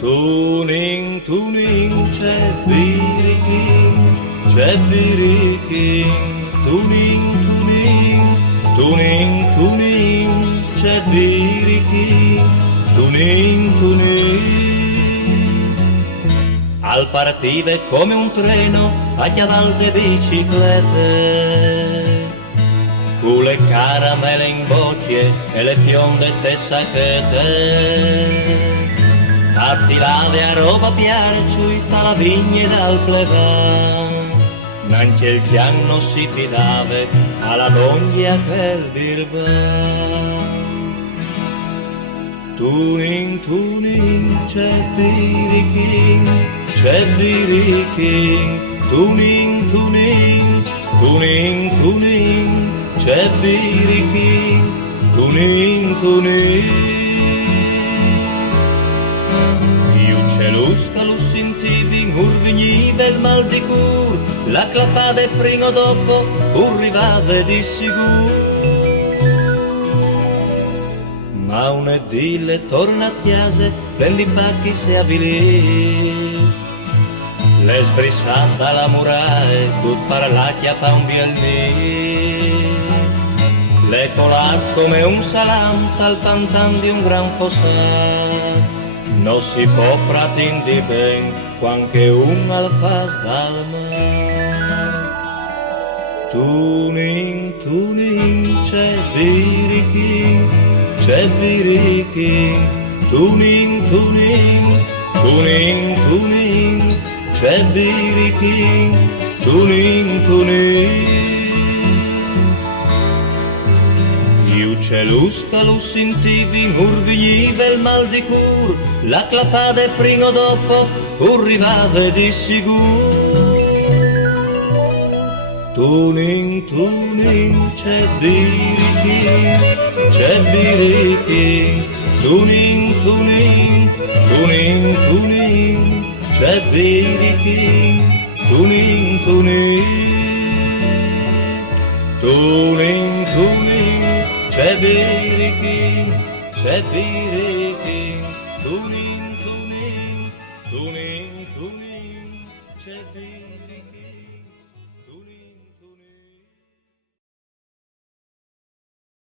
Tuning, c'è biriking, c'è biriking. Tuning, c'è biriking. Tuning. Al partive come un treno a chiaval de biciclette, con le caramelle in bocche e le fiondette sacchette. Attilave a roba piarciuita la vigne dal plevan, neanche il chian non si fidava alla dogna quel birban. Tuning, c'è biriking, c'è biriking. Tuning, c'è biriking. Tuning. Lusca lo sentivi, urvigniva il mal di cur, la clapade prima o dopo arrivava di sicuro. Ma un edile torna a chiase, prendi i pacchi se avvilì. Le sbrissata la murae, tut parla chiapa un bielmi. Le colat come un salam, tal pantan di un gran fossat. Non si può pratindi ben, quanche un alfas dal mar. Tuning, c'è biriking, c'è biriking. Tuning, c'è biriking. Tuning. C'è lusca, lo sentivi, urvigniva il mal di cur, la clapade prima o dopo arrivava di sicuro. Tuning, c'è biriking, c'è biriking. Tuning, c'è biriking. Tuning. C'è biriking, c'è biriking. Tuning, c'è biriking.